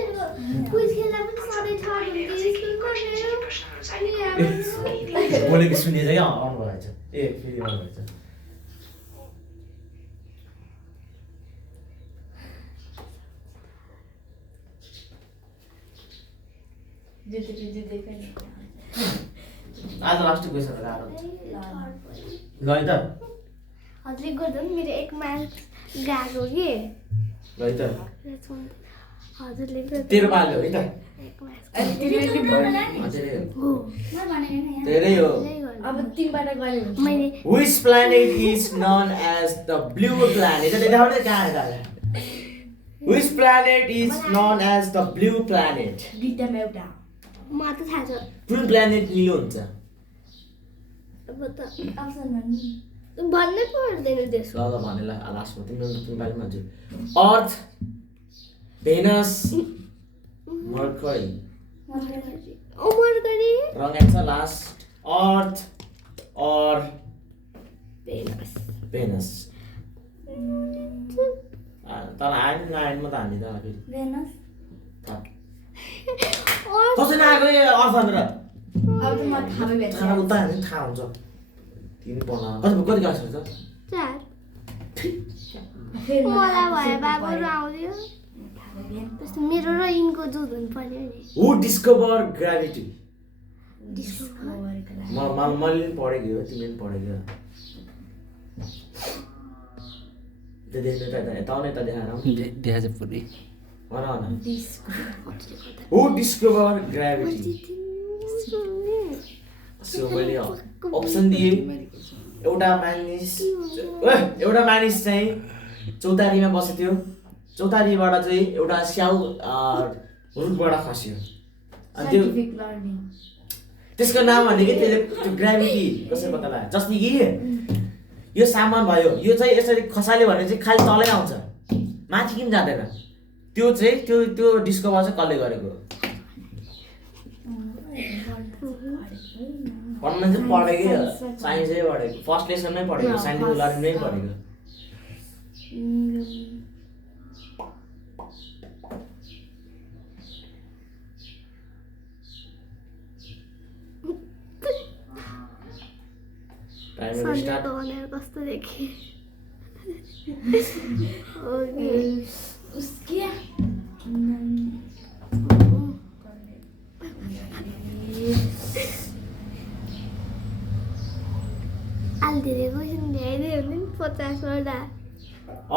क्विज खेल्दा पनि सधैँ थर्ड हुन्थ्यो बोलेको सुनेर क्या अन भएछ ए फेरि अन भएछ आज लास्ट क्वेसन गाह्रो ल है त हजुरले गर्दा पनि मेरो एक मार्क्स गएको कि ल है त हजुरले गर्दा तेरो पाल्यो है त एक मार्क्स धेरै हो अब तिनबाट गरे मैले Which planet is known as the blue planet? देखाउने कहाँ गयो Which planet is known as the blue planet? दुईटामा एउटा म त थाहा छ कुन प्लानेट निलो हुन्छ अब त अप्सन भन्नु भन्नै पर्दैन त्यसो ल ल भने ल लास्टमा तिम्रो नेपालीमा हजुर अर्थ भेनस मर्करी उमर गरी रङ एन्सर लास्ट अर्थ और भेनस तर आएन नआएन म त हामी त फेरि भेनस कसै नआएको अर्थ भनेर अब त म थाहा भयो खाना उता हामी थाहा हुन्छ तिमी पढ्न कति कति क्लास हुन्छ चार फेरि मलाई भए बाबुहरू आउँथ्यो त्यस्तो मेरो र यिनको दुध हुनु पर्यो नि हु डिस्कभर ग्राभिटी डिस्कभर मैले पनि पढेको हो तिमीले पनि पढेको त्यो देख्नु त यता त देखाएर देखा चाहिँ पुरै भन हु डिस्कभर ग्राभिटी सो मैले अप्सन दिएँ एउटा मानिस चाहिँ चौतारीमा बसेको थियो चौतारीबाट चाहिँ एउटा स्याउ रुखबाट खस्यो अनि त्यो त्यसको नाम भनेको त्यसले त्यो ग्राभिटी कसरी पत्ता लाग्यो जस्तै कि यो सामान भयो यो चाहिँ यसरी खसाल्यो भने चाहिँ खालि तलै आउँछ माथि किन जाँदैन त्यो चाहिँ त्यो डिस्कभर चाहिँ कसले गरेको पढ्न चाहिँ पढेकै साइन्सै पढेको फर्स्ट लेसनमै पढेको साइन्टिफिक लर्निङमै पढेको टाइमर स्टार्ट सन्डेको भनेर कस्तो देखेँ हो कि उसके अलि धेरै क्वेसन ल्याइदियो भने नि 50 वटा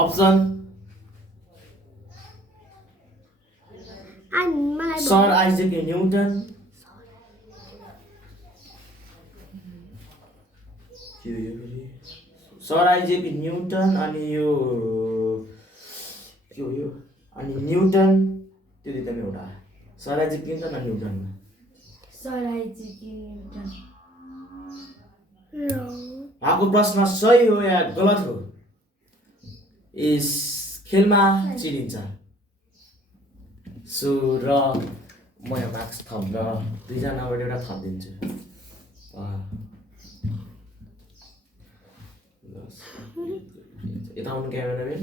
अप्सन अनि मलाई sir Isaac newton sir Isaac newton अनि यो के हो यो अनि न्युटन त्यो दुईटामा एउटा सर आइजक न्युटन अनि न्युटनमा सर आइजक न्युटन आएको प्रश्न सही हो या गलत हो यस खेलमा चिनिन्छ सो र म यहाँ मार्क्स थप्दा दुईजनाबाट एउटा थपिदिन्छु यता आउनु क्यामेराम्यान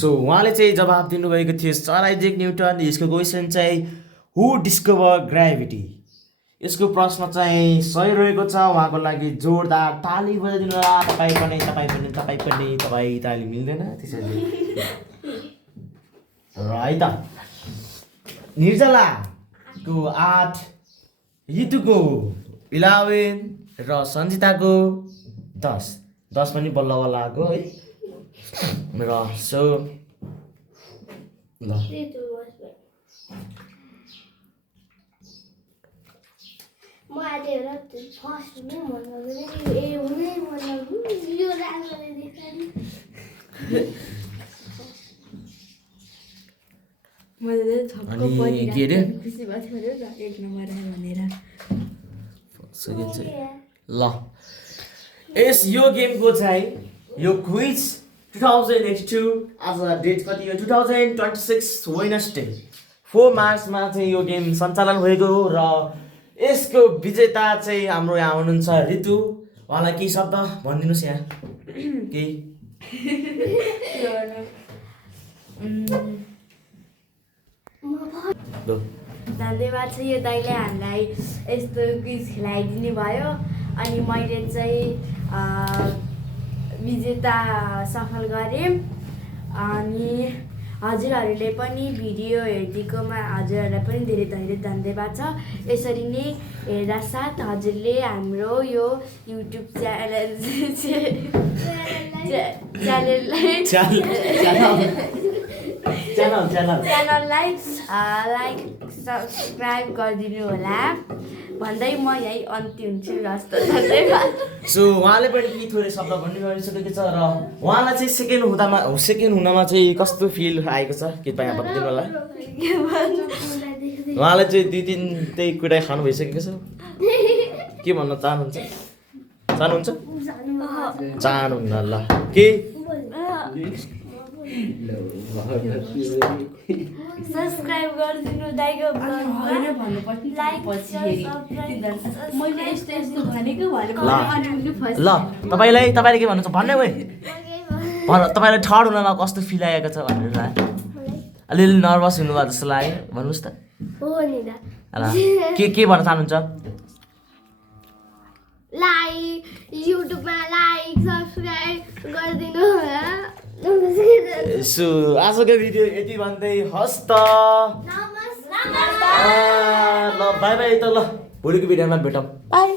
सो उहाँले चाहिँ जवाब दिनुभएको थियो सर आइजक न्युटन यसको क्वेसन चाहिँ हु डिस्कभर ग्राभिटी यसको प्रश्न चाहिँ सही रहेको छ उहाँको लागि जोरदार ताली बजाइदिनु होला तपाईँ पनि ताली मिल्दैन त्यसरी र है त निर्जलाको 8 ऋतुको 11 र सन्जिताको 10 पनि बल्ल बल्ल आएको है र सो ल म आज एउटा फर्स्ट हुनै मन लाग्दैन ए हुनै मन लाग्दैन यो राम्ररी देख्दैन मैले छक्क अनि परिरहेको के अरे? खुसी भएको थियो र 1 नम्बर आयो भनेर सेकेन्ड चाहिँ ल यस यो गेमको चाहिँ यो क्विज 2082 आज डेट कति हो 2026 वेडनेसडे 4 मार्चमा चाहिँ यो गेम सञ्चालन भएको हो र यसको विजेता चाहिँ हाम्रो यहाँ हुनुहुन्छ ऋतु उहाँलाई केही शब्द भनिदिनुहोस् यहाँ केही ल धन्यवाद छ यो दाइले हामीलाई यस्तो क्विज खेलाइदिनु भयो अनि मैले चाहिँ विजेता सफल गरेँ अनि हजुरहरूले पनि भिडियो हेरिदिएकोमा हजुरहरूलाई पनि धेरै धेरै धन्यवाद छ यसरी नै हेर्दा साथ हजुरले हाम्रो यो युट्युब च्यानललाई लाइक सब्सक्राइब गरिदिनु होला भन्दै म यही अन्त्य हुन्छु हस्त धन्यवाद सो उहाँले पनि केही थोरै शब्द भन्ने गरिसकेको छ र उहाँलाई चाहिँ सेकेन्ड हुनमा चाहिँ कस्तो फिल आएको छ कृपया भनिदिनु होला उहाँले चाहिँ 2-3 त्यही कुरा खानु भइसकेको छ के भन्न चाहनुहुन्छ चाहनुहुन्न ल के सब्सक्राइब गरिदिनु दाइको लाइक मैले यस्तो यस्तो भनेको ल तपाईँले के भन्नुहुन्छ भन्ने भए तपाईँलाई थर्ड हुनमा कस्तो फिल आएको छ भनेर अलिअलि नर्भस हुनुभयो जस्तो लाग्यो भन्नुहोस् त हो नि दा ल के भन्न चाहनुहुन्छ लाइक युट्युबमा लाइक सब्सक्राइब गरिदिनु होला सो आजको भिडियो यति भन्दै हस्त नमस्कार ल बाई बाई त ल भोलिको भिडियोमा भेटौँ बाई